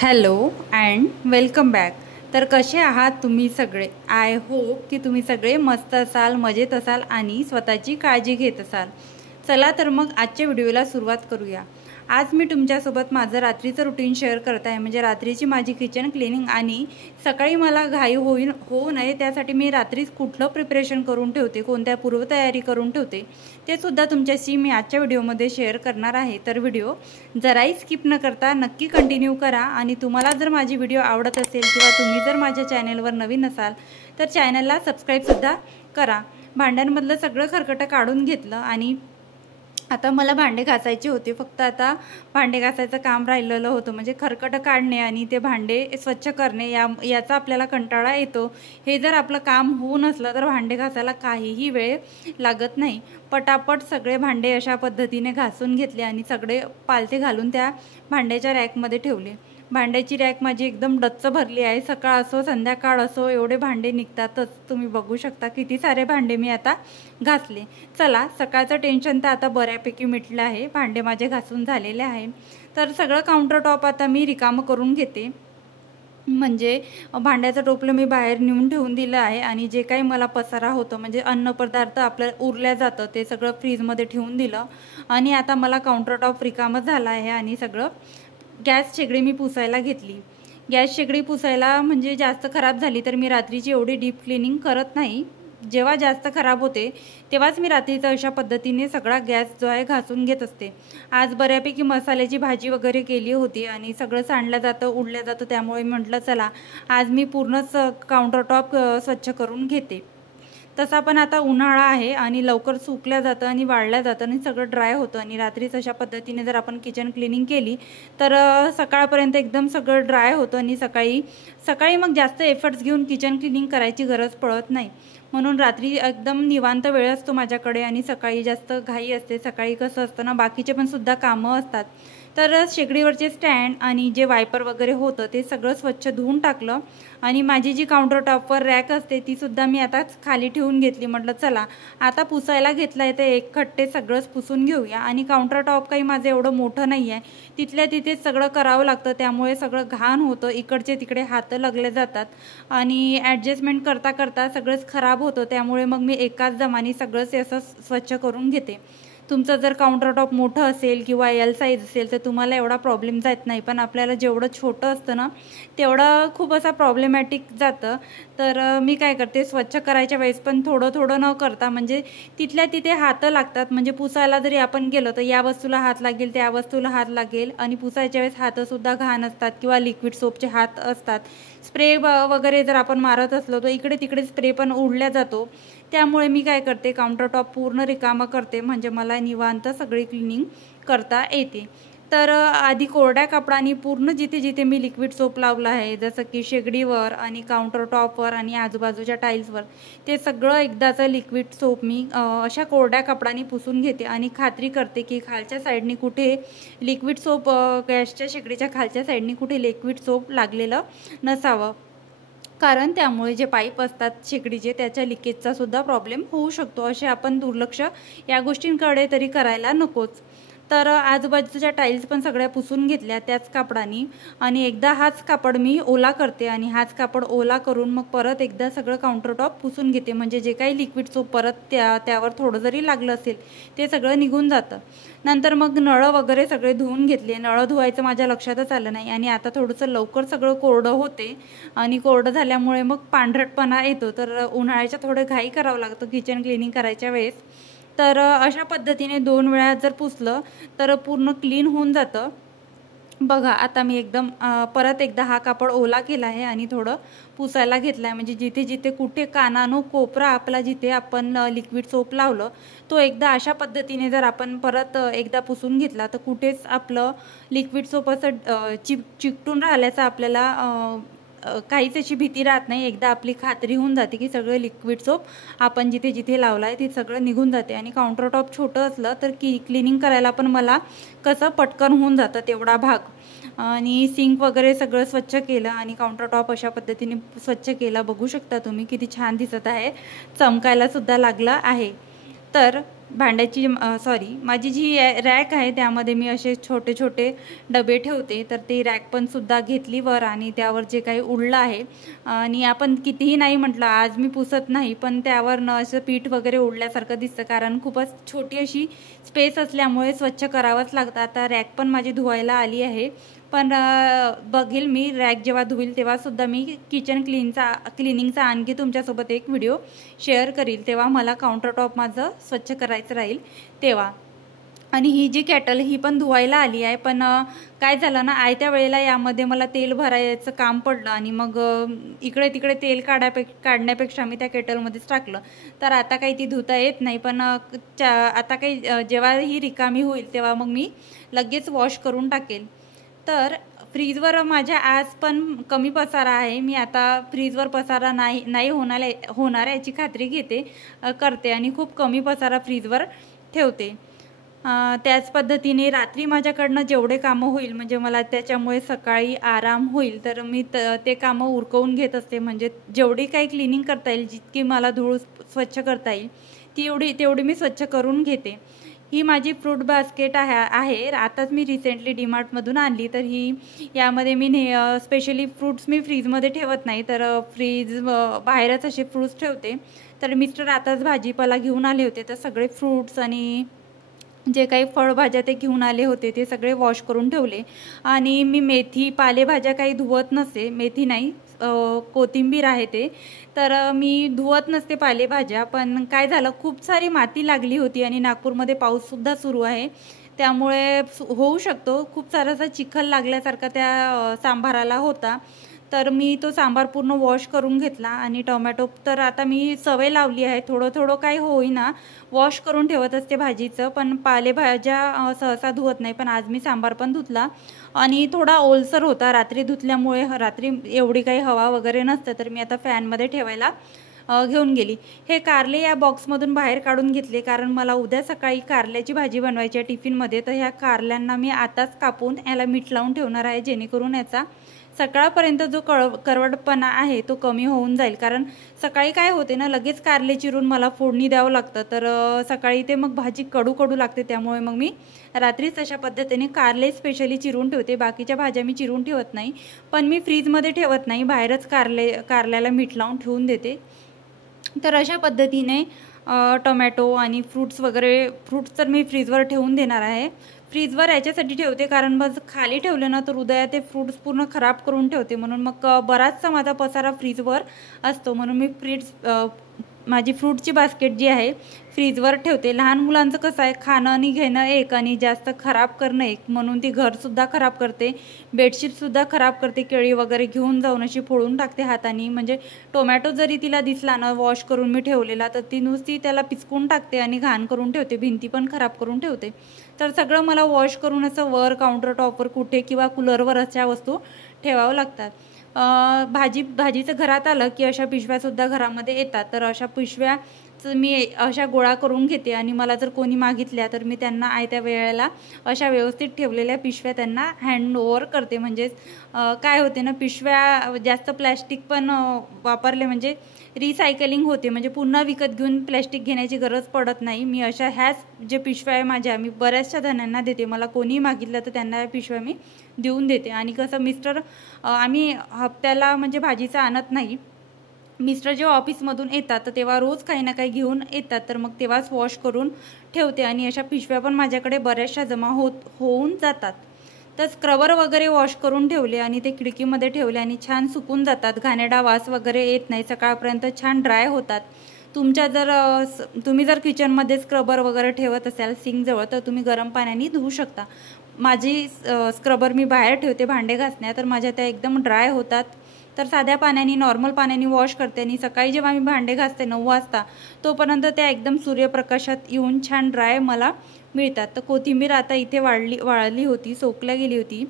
Hello and welcome back. तर कसे आहात तुम्ही सगळे? आय होप की तुम्ही सगळे मस्त असाल, मजेत असाल आणि स्वतःची काळजी घेत असाल. चला तर मग आजच्या व्हिडिओला सुरुवात करूया. आज मी तुमच्यासोबत माझं रात्रीचं रुटीन शेअर करत आहे, म्हणजे रात्रीची माझी किचन क्लिनिंग. आणि सकाळी मला घाई होऊ नये त्यासाठी मी रात्रीच कुठलं प्रिपरेशन करून ठेवते, कोणत्या पूर्वतयारी करून ठेवते ते सुद्धा तुमच्याशी मी आजच्या व्हिडिओमध्ये शेअर करणार आहे. तर व्हिडिओ जराही स्किप न करता नक्की कंटिन्यू करा. आणि तुम्हाला जर माझी व्हिडिओ आवडत असेल किंवा तुम्ही जर माझ्या चॅनलवर नवीन असाल तर चॅनलला सबस्क्राईबसुद्धा करा. भांड्यांमधलं सगळं खरकटं काढून घेतलं आणि आता मला भांडे घासायचे होते. फक्त आता भांडे घासायचं काम राहिलेलं होतं, म्हणजे खरकटं काढणे आणि ते भांडे स्वच्छ करणे याचा आपल्याला कंटाळा येतो. हे जर आपलं काम होऊ नसलं तर भांडे घासायला काहीही वेळ लागत नाही. पटापट सगळे भांडे अशा पद्धतीने घासून घेतले आणि सगळे पालथे घालून त्या भांड्याच्या रॅकमध्ये ठेवले. भांड्याची रॅक माझी एकदम डच्च भरली आहे. सकाळ असो संध्याकाळ असो एवढे भांडे निघतातच. तुम्ही बघू शकता किती सारे भांडे मी आता घासले. चला, सकाळचं टेन्शन तर आता बऱ्यापैकी मिटलं आहे. भांडे माझे घासून झालेले आहे. तर सगळं काउंटर टॉप आता मी रिकामं करून घेते. म्हणजे भांड्याचं टोपलं मी बाहेर नेऊन ठेवून दिलं आहे आणि जे काही मला पसारा होतं, म्हणजे अन्नपदार्थ आपल्याला उरल्या जातं, ते सगळं फ्रीजमध्ये ठेवून दिलं. आणि आता मला काउंटर टॉप रिकामं झालं आहे. आणि सगळं गॅस शेगडी मी पुसायला घेतली. गॅस शेगडी पुसायला म्हणजे जास्त खराब झाली तर मी रात्रीची एवढी डीप क्लिनिंग करत नाही. जेव्हा जास्त खराब होते तेव्हाच मी रात्रीचं अशा पद्धतीने सगळा गॅस जो आहे घासून घेत असते. आज बऱ्यापैकी मसाल्याची भाजी वगैरे केली होती आणि सगळं सांडलं जातं, उडलं जातं, त्यामुळे मी म्हटलं चला आज मी पूर्णच काउंटर टॉप स्वच्छ करून घेते. तसा पण आता उन्हाळा आहे आणि लवकर सुकल्या जातं आणि वाळल्या जातं आणि सगळं ड्राय होतं. आणि रात्रीच अशा पद्धतीने जर आपण किचन क्लिनिंग केली तर सकाळपर्यंत एकदम सगळं ड्राय होतं आणि सकाळी मग जास्त एफर्ट्स घेऊन किचन क्लिनिंग करायची गरज पडत नाही. म्हणून रात्री एकदम निवांत वेळ असतो माझ्याकडे आणि सकाळी जास्त घाई असते. सकाळी कसं असतं ना, बाकीचे पण सुद्धा कामं असतात. तर शेगडीवरचे स्टँड आणि जे वायपर वगैरे होतं ते सगळं स्वच्छ धुवून टाकलं. आणि माझी जी काउंटर टॉपवर रॅक असते तीसुद्धा मी आता खाली ठेवून घेतली. म्हटलं चला आता पुसायला घेतलं आहे तर एकखट्टे सगळंच पुसून घेऊया. आणि काउंटर टॉप काही माझं एवढं मोठं नाही आहे, तिथल्या तिथेच सगळं करावं लागतं, त्यामुळे सगळं घाण होतं. इकडचे तिकडे हात लागले जातात आणि ॲडजस्टमेंट करता करता सगळंच खराब होतं. त्यामुळे मग मी एकाच जमानी सगळंच असं स्वच्छ करून घेते. तुमचं जर काउंटर टॉप मोठं असेल किंवा एल साईज असेल तर तुम्हाला एवढा प्रॉब्लेम जात नाही. पण आपल्याला जेवढं छोटं असतं ना तेवढं खूप असा प्रॉब्लेमॅटिक जातं. तर मी काय करते, स्वच्छ करायच्या वेळेस पण थोडं थोडं न करता, म्हणजे तिथल्या तिथे हात लागतात. म्हणजे पुसायला जरी आपण गेलो तर या वस्तूला हात लागेल, त्या वस्तूला हात लागेल. आणि पुसायच्या वेळेस हातसुद्धा घाण असतात किंवा लिक्विड सोपचे हात असतात. स्प्रे वगैरे जर आपण मारत असलो तर इकडे तिकडे स्प्रे पण उडल्या जातो. त्यामुळे मी काय करते, काउंटर टॉप पूर्ण रिकामं करते, म्हणजे मला निवांत सगळी क्लिनिंग करता येते. तर आधी कोरड्या कपडाने पूर्ण जिथे जिथे मी लिक्विड सोप लावलं आहे, जसं की शेगडीवर आणि काउंटर टॉपवर आणि आजूबाजूच्या टाईल्सवर, ते सगळं एकदाचं लिक्विड सोप मी अशा कोरड्या कपडाने पुसून घेते. आणि खात्री करते की खालच्या साईडनी कुठे लिक्विड सोप, गॅसच्या शेगडीच्या खालच्या साईडनी कुठे लिक्विड सोप लागलेलं नसावं, कारण त्यामुळे जे पाईप असतात शेगडीचे त्याच्या लिकेजचा सुद्धा प्रॉब्लेम होऊ शकतो. असे आपण दुर्लक्ष या गोष्टींकडे तरी करायला नकोच. तर आजूबाजूच्या टाईल्स पण सगळ्या पुसून घेतल्या त्याच कापडाने. आणि एकदा हाच कापड मी ओला करते आणि हाच कापड ओला करून मग परत एकदा सगळं काउंटर टॉप पुसून घेते, म्हणजे जे काही लिक्विड सोप परत त्यावर थोडं जरी लागलं असेल ते सगळं निघून जातं. नंतर मग नळं वगैरे सगळे धुवून घेतले. नळं धुवायचं माझ्या लक्षातच आलं नाही आणि आता थोडंसं लवकर सगळं कोरडं होते आणि कोरडं झाल्यामुळे मग पांढरटपणा येतो. तर उन्हाळ्याच्या थोडं घाई करावं लागतं किचन क्लिनिंग करायच्या वेळेस. तर अशा पद्धतीने 2 वेळा जर पुसलं तर पूर्ण क्लीन होऊन जातं. बघा आता मी एकदम परत एकदा हा कापड ओला केला आहे आणि थोडं पुसायला घेतला आहे, म्हणजे जिथे जिथे कुठे कानानो कोपरा आपला जिथे आपण लिक्विड सोप लावलं तो एकदा अशा पद्धतीने जर आपण परत एकदा पुसून घेतला तर कुठेच आपलं लिक्विड सोप असं चिकटून राहिल्याचं आपल्याला काहीच अशी भीती राहत नाही. एकदा आपली खात्री होऊन जाते की सगळं लिक्विड सोप आपण जिथे जिथे लावलं आहे ते सगळं निघून जाते. आणि काउंटर टॉप छोटं असलं तर क्लिनिंग करायला पण मला कसं पटकन होऊन जातं तेवढा भाग. आणि सिंक वगैरे सगळं स्वच्छ केलं आणि काउंटर टॉप अशा पद्धतीने स्वच्छ केला. बघू शकता तुम्ही किती छान दिसत आहे, चमकायला सुद्धा लागला आहे. तर भांड्याची माझी जी रॅक आहे त्यामध्ये मी असे छोटे छोटे डबे ठेवते, तर ती रॅक पण सुद्धा घेतली वर आणि त्यावर जे काही उडलं आहे आणि आपण कितीही नाही म्हटलं आज मी पुसत नाही, पण त्यावर असं पीठ वगैरे उडल्यासारखं दिसतं, कारण खूपच छोटी अशी स्पेस असल्यामुळे स्वच्छ करावंच लागतं. आता रॅक पण माझी धुवायला आली आहे, पण बघेल मी रॅक जेव्हा धुईल तेव्हासुद्धा मी किचन क्लिनिंगचा आणखी तुमच्यासोबत एक व्हिडिओ शेअर करील, तेव्हा मला काउंटरटॉप माझं स्वच्छ करायचं राहील तेव्हा. आणि ही जी केटल ही पण धुवायला आली आहे, पण काय झालं ना, आयत्या वेळेला यामध्ये मला तेल भरायचं काम पडलं आणि मग इकडे तिकडे तेल काढण्यापेक्षा मी त्या केटलमध्येच टाकलं. तर आता काही ती धुता येत नाही, पण आता काही जेव्हा ही रिकामी होईल तेव्हा मग मी लगेच वॉश करून टाकेल. तर फ्रीजवर माझ्या आज पण कमी पसारा आहे. मी आता फ्रीजवर पसारा नाही होणार याची खात्री करते आणि खूप कमी पसारा फ्रीजवर ठेवते. त्याच पद्धतीने रात्री माझ्याकडनं जेवढे कामं होईल, म्हणजे मला त्याच्यामुळे सकाळी आराम होईल, तर मी ते कामं उरकवून घेत असते. म्हणजे जेवढी काही क्लिनिंग करता येईल, जितकी मला धूळ स्वच्छ करता येईल तेवढी मी स्वच्छ करून घेते. ही माझी फ्रूट बास्केट आहे. आताच मी रिसेंटली डीमार्टमधून आणली. तर यामध्ये मी स्पेशली फ्रूट्स मी फ्रीजमध्ये ठेवत नाही, तर बाहेरच असे फ्रूट्स ठेवते. तर मिस्टर आताच भाजीपाला घेऊन आले होते, तर सगळे फ्रूट्स आणि जे काही फळभाज्या ते घेऊन आले होते ते सगळे वॉश करून ठेवले. आणि मी पालेभाज्या काही धुवत नसते, मेथी नाही, कोथिंबीर आहे ते, तर मी धुवत नसते पालेभाज्या. पण काय झालं, खूप सारी माती लागली होती आणि नागपूरमध्ये पाऊससुद्धा सुरू आहे, त्यामुळे होऊ शकतो खूप सारासा चिखल लागल्यासारखा त्या सांबाराला होता. तर मी तो सांबार पूर्ण वॉश करून घेतला. आणि टोमॅटो तर आता मी सवय लावली आहे, थोडं थोडं काही होईना वॉश करून ठेवत असते भाजीचं, पण पालेभाज्या सहसा धुवत नाही. पण आज मी सांबार पण धुतला आणि थोडा ओलसर होता रात्री धुतल्यामुळे. रात्री एवढी काही हवा वगैरे नसतं, तर मी आता फॅनमध्ये ठेवायला घेऊन गेली. हे कारले या बॉक्समधून बाहेर काढून घेतले, कारण मला उद्या सकाळी कारल्याची भाजी बनवायची आहे टिफिनमध्ये. तर ह्या कारल्यांना मी आताच कापून याला मीठ लावून ठेवणार आहे, जेणेकरून याचा सकाळपर्यंत जो करवटपणा आहे तो कमी होऊन जाईल. कारण सकाळी काय होते ना, लगेच कारले चिरून मला फोडणी द्यावं लागतं, तर सकाळी ते मग भाजी कडू लागते. त्यामुळे मग मी रात्रीच अशा पद्धतीने कारले स्पेशली चिरून ठेवते. बाकीच्या भाज्या मी चिरून ठेवत नाही, पण मी फ्रीजमध्ये ठेवत नाही, बाहेरच कारल्याला मीठ लावून ठेवून देते. तर अशा पद्धतीने टोमॅटो आणि फ्रूट्स तर मी फ्रीजवर ठेवून देणार आहे. फ्रीजवर याच्यासाठी ठेवते कारण बस खाली ठेवलं ना तर उद्या ते फ्रूट्स पूर्ण खराब करून ठेवते, म्हणून मग बराचसा माझा पसारा फ्रीजवर असतो. म्हणून मी माझी फ्रूटची बास्केट जी आहे फ्रीजवर ठेवते. लहान मुलांचं कसं आहे, खाणं आणि घेणं एक आणि जास्त खराब करणं एक, म्हणून ती घरसुद्धा खराब करते, बेडशीटसुद्धा खराब करते. केळी वगैरे घेऊन जाऊन अशी फोडून टाकते हाताने. म्हणजे टोमॅटो जरी तिला दिसला ना वॉश करून मी ठेवलेला, तर ती नुसती त्याला पिचकून टाकते आणि घाण करून ठेवते, भिंती पण खराब करून ठेवते. तर सगळं मला वॉश करून असं वर काउंटर टॉपवर कुठे किंवा कूलरवर अशा वस्तू ठेवावं लागतात. भाजीचं घरात आलं की अशा पिशव्यासुद्धा घरामध्ये येतात, तर अशा पिशव्या मी अशा गोळा करून घेते. आणि मला जर कोणी मागितल्या तर मी त्यांना आयत्या वेळेला अशा व्यवस्थित ठेवलेल्या पिशव्या त्यांना हँड ओव्हर करते. म्हणजेच काय होते ना, पिशव्या जास्त प्लॅस्टिक पण वापरले म्हणजे रिसायकलिंग होते, म्हणजे पुन्हा विकत घेऊन प्लॅस्टिक घेण्याची गरज पडत नाही. मी ह्याच जे पिशव्या आहे माझ्या, मी बऱ्याचशा जणांना देते. मला कोणी मागितलं तर त्यांना या पिशव्या मी देऊन देते. आणि कसं आम्ही हप्त्याला म्हणजे भाजीचं आणत नाही. मिस्टर जेव्हा ऑफिसमधून येतात तर तेव्हा रोज काही ना काही घेऊन येतात, तर मग तेव्हाच वॉश करून ठेवते. आणि अशा पिशव्या पण माझ्याकडे बऱ्याचशा जमा होऊन जातात. तर स्क्रबर वगैरे वॉश करून ठेवले आणि ते खिडकीमध्ये ठेवले आणि छान सुकून जातात. घाणेरडा वास वगैरे येत नाही, सकाळपर्यंत छान ड्राय होतात. तुम्ही जर किचनमध्ये स्क्रबर वगैरे ठेवत असाल सिंकजवळ, तर तुम्ही गरम पाण्याने धुवू शकता. माझी स्क्रबर मी बाहेर ठेवते भांडे घासण्या, तर माझ्या त्या एकदम ड्राय होतात. तर साध्या पाण्याने नॉर्मल पाण्याने वॉश करते आणि सकाळी जेव्हा मी भांडे घासते 9 वाजता, तोपर्यंत त्या एकदम सूर्यप्रकाशात येऊन छान ड्राय मला मिळतात. तर कोथिंबीर आता इथे वाळली होती, सोकल्या गेली होती,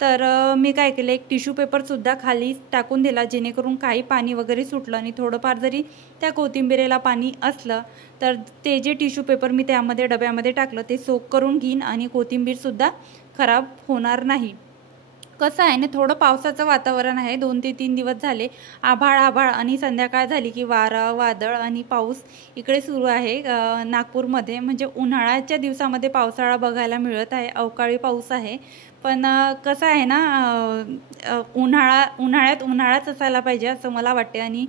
तर मी काय केलं, एक टिश्यू पेपरसुद्धा खाली टाकून दिला, जेणेकरून काही पाणी वगैरे सुटलं आणि थोडंफार जरी त्या कोथिंबीरेला पाणी असलं तर ते जे टिश्यू पेपर मी त्यामध्ये डब्यामध्ये टाकलं ते सोक करून घेईन आणि कोथिंबीरसुद्धा खराब होणार नाही. कसं आहे ना, थोडं पावसाचं वातावरण आहे. 2 ते 3 दिवस झाले आभाळ आणि संध्याकाळ झाली की वारा, वादळ आणि पाऊस इकडे सुरू आहे नागपूरमध्ये. म्हणजे उन्हाळ्याच्या दिवसामध्ये पावसाळा बघायला मिळत आहे, अवकाळी पाऊस आहे. पण कसं आहे ना, उन्हाळ्यात उन्हाळाच असायला पाहिजे असं मला वाटते. आणि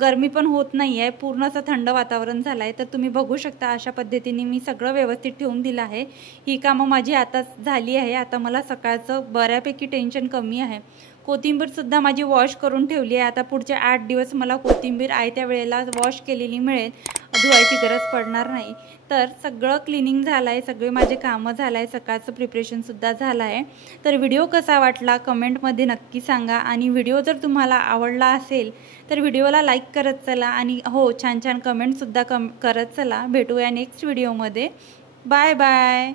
गरमी पण होत नाही आहे, पूर्ण असं थंड वातावरण झालं आहे. तर तुम्ही बघू शकता अशा पद्धतीने मी सगळं व्यवस्थित ठेवून दिलं आहे. ही कामं माझी आता झाली आहे. आता मला सकाळचं बऱ्यापैकी टेन्शन कमी आहे. कोथिंबीरसुद्धा माझी वॉश करून ठेवली आहे. आता पुढचे 8 दिवस मला कोथिंबीर आयत्या वेळेला वॉश केलेली मिळेल, धुवायची गरज पडणार नाही. तर सगळं क्लिनिंग झालं आहे, सगळे माझे कामं झालं आहे, सकाळचं प्रिपरेशनसुद्धा झालं आहे. तर व्हिडिओ कसा वाटला कमेंटमध्ये नक्की सांगा. आणि व्हिडिओ जर तुम्हाला आवडला असेल तर व्हिडिओला लाईक करत चला. आणि हो, छान छान कमेंटसुद्धा करत चला. भेटूया नेक्स्ट व्हिडिओमध्ये. Bye bye.